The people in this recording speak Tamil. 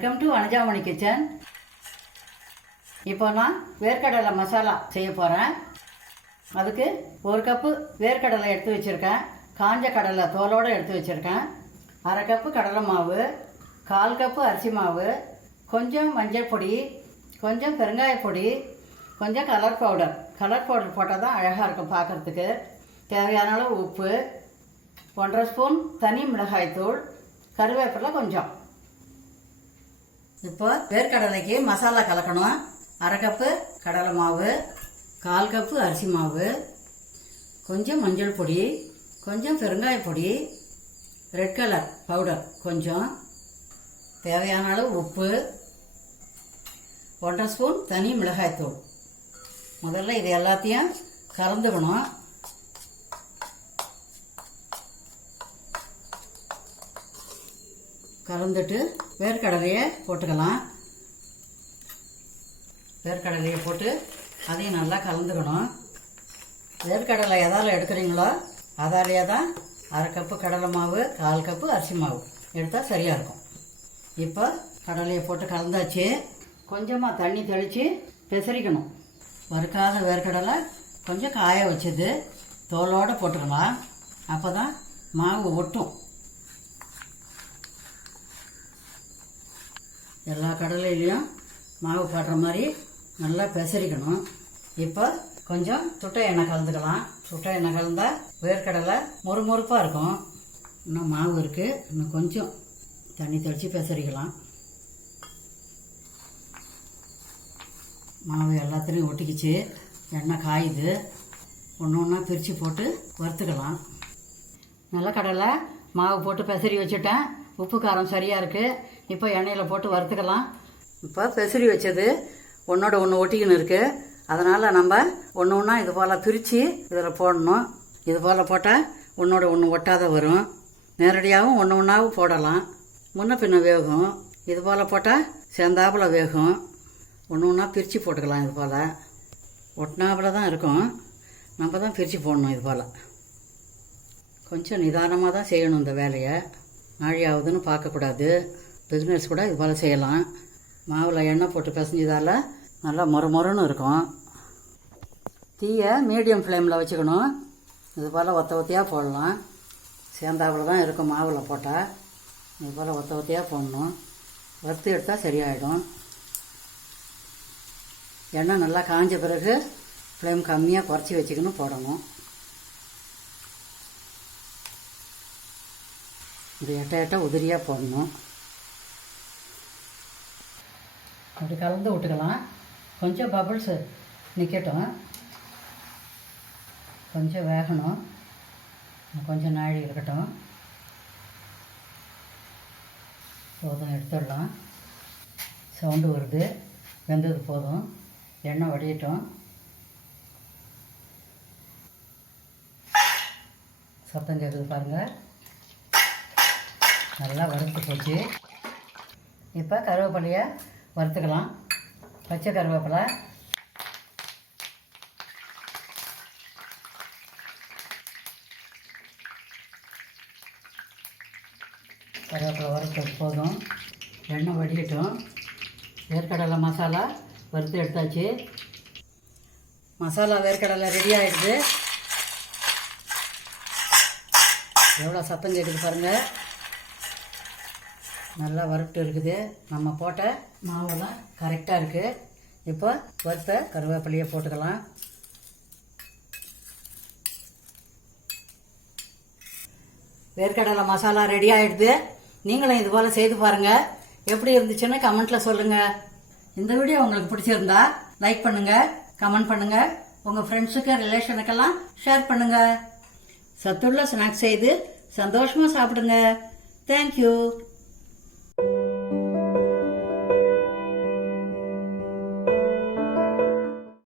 வெல்கம் டு அனுஜாமணி கிச்சன் இப்போ நான் வேர்க்கடலை மசாலா செய்ய போகிறேன் அதுக்கு ஒரு கப்பு வேர்க்கடலை எடுத்து வச்சுருக்கேன். காஞ்ச கடலை தோலோடு எடுத்து வச்சுருக்கேன். அரை கப்பு கடலை மாவு கால் கப்பு அரிசி மாவு கொஞ்சம் மஞ்சள் பொடி கொஞ்சம் பெருங்காய பொடி கொஞ்சம் கலர் பவுடர் கலர் பவுடர் போட்டால் தான் அழகாக இருக்கும் பார்க்குறதுக்கு. தேவையான அளவு உப்பு ஒன்றரை ஸ்பூன் தனி மிளகாய்த்தூள் கருவேப்பிலை கொஞ்சம். இப்போ வேர்க்கடலைக்கு மசாலா கலக்கணும். அரை கப்பு கடலை மாவு கால் கப்பு அரிசி மாவு கொஞ்சம் மஞ்சள் பொடி கொஞ்சம் பெருங்காய பொடி ரெட் கலர் பவுடர் கொஞ்சம் தேவையான அளவு உப்பு ஒன்றரை ஸ்பூன் தனி மிளகாய்த்தூள் முதல்ல இது எல்லாத்தையும் கலந்துக்கணும். கலந்துட்டு வேர்க்கடலையை போட்டுக்கலாம். வேர்க்கடலையை போட்டு அதையும் நல்லா கலந்துக்கணும். வேர்க்கடலை எதால் எடுக்கிறீங்களோ அதாலேயே தான் அரை கப்பு கடலை மாவு கால் கப்பு அரிசி மாவு எடுத்தால் சரியாக இருக்கும். இப்போ கடலையை போட்டு கலந்தாச்சு. கொஞ்சமாக தண்ணி தெளித்து பெசரிக்கணும். வறுக்காத வேர்க்கடலை கொஞ்சம் காய வச்சது. தோலோடு போட்டுக்கலாம். அப்போ தான் மாவு ஒட்டும். எல்லா கடலையிலையும் மாவு போடுற மாதிரி நல்லா பெசரிக்கணும். இப்போ கொஞ்சம் சுட்ட எண்ணெய் கலந்துக்கலாம். சுட்ட எண்ணெய் கலந்தால் வேர்க்கடலை மொறுமொறுப்பாக இருக்கும். இன்னும் மாவு இருக்குது இன்னும் கொஞ்சம் தண்ணி தெளித்து பெசரிக்கலாம். மாவு எல்லாத்துலேயும் ஒட்டிக்கிச்சு. எண்ணெய் காயுது. ஒன்று ஒன்றா பிரித்து போட்டு வறுத்துக்கலாம். நல்ல கடலை மாவு போட்டு பெசரி வச்சுட்டேன். உப்பு காரம் சரியாக இருக்குது இப்போ எண்ணெயில் போட்டு வறுத்துக்கலாம். இப்போ பெசரி வச்சது ஒன்றோட ஒன்று ஒட்டிக்கின்னு இருக்குது அதனால் நம்ம ஒன்று ஒன்றா இது போல் பிரித்து இதில் போடணும். இது போல் போட்டால் ஒன்றோட ஒன்று ஒட்டாத வரும். நேரடியாகவும் ஒன்று ஒன்றாவும் போடலாம். முன்ன பின்ன வேகும். இது போல் போட்டால் சேர்ந்தாப்புல வேகும். ஒன்று ஒன்றா பிரித்து போட்டுக்கலாம் இது போல். ஒட்டினாப்புல தான் இருக்கும். நம்ம தான் பிரித்து போடணும் இது போல். கொஞ்சம் நிதானமாக தான் செய்யணும் இந்த வேலையை. நாழி ஆகுதுன்னு பார்க்கக்கூடாது. பிஸ்னஸ் கூட இது போல் செய்யலாம். மாவில் எண்ணெய் போட்டு பிசைஞ்சதால் நல்லா மொறு மொறுன்னு இருக்கும். தீயை மீடியம் ஃப்ளேமில் வச்சுக்கணும். இது போல் ஒத்த ஒத்தையாக போடலாம். சேர்ந்தாப்புல தான் இருக்கும் மாவில் போட்டால் இது போல் ஒத்த ஒத்தையாக போடணும். வறுத்து எடுத்தால் சரியாயிடும். எண்ணெய் நல்லா காஞ்ச பிறகு ஃப்ளேம் கம்மியாக குறைச்சி வச்சுக்கணும் போடணும். இது எட்ட எட்ட உதிரியாக போடணும். அப்படி கலந்து விட்டுக்கலாம். கொஞ்சம் பபிள்ஸ் நிற்கட்டும் கொஞ்சம் வேகணும். கொஞ்சம் நாழி இருக்கட்டும். போதும் எடுத்துடலாம். சவுண்டு வருது. வெந்தது போதும். எண்ணெய் வடியட்டும். சத்தம் கேட்குது பாருங்கள் நல்லா வறுத்து போச்சு. இப்போ கருவேப்பிலையை வறுத்துக்கலாம். பச்சை கருவேப்பிலை. கருவேப்பிலை வறுத்தது போதும். எண்ணெய் வடிக்கட்டும் வேர்க்கடலை மசாலா வறுத்து எடுத்தாச்சு. மசாலா வேர்க்கடலை ரெடி ஆகிடுது எவ்வளோ சத்தம் கேட்குது பாருங்கள் நல்லா வறுட்டு இருக்குது. நம்ம போட்ட மாவெல்லாம் கரெக்டாக இருக்குது இப்போ வறுத்த கருவேப்பிலையை போட்டுக்கலாம். வேர்க்கடலை மசாலா ரெடி ஆகிடுது நீங்களும் இது போல் செய்து பாருங்கள் எப்படி இருந்துச்சுன்னு கமெண்ட்டில் சொல்லுங்கள் இந்த வீடியோ உங்களுக்கு பிடிச்சிருந்தா லைக் பண்ணுங்கள் கமெண்ட் பண்ணுங்கள் உங்கள் ஃப்ரெண்ட்ஸுக்கு ரிலேஷனுக்கெல்லாம் ஷேர் பண்ணுங்கள் சத்துள்ள ஸ்நாக்ஸ் செய்து சந்தோஷமாக சாப்பிடுங்க. தேங்க்யூ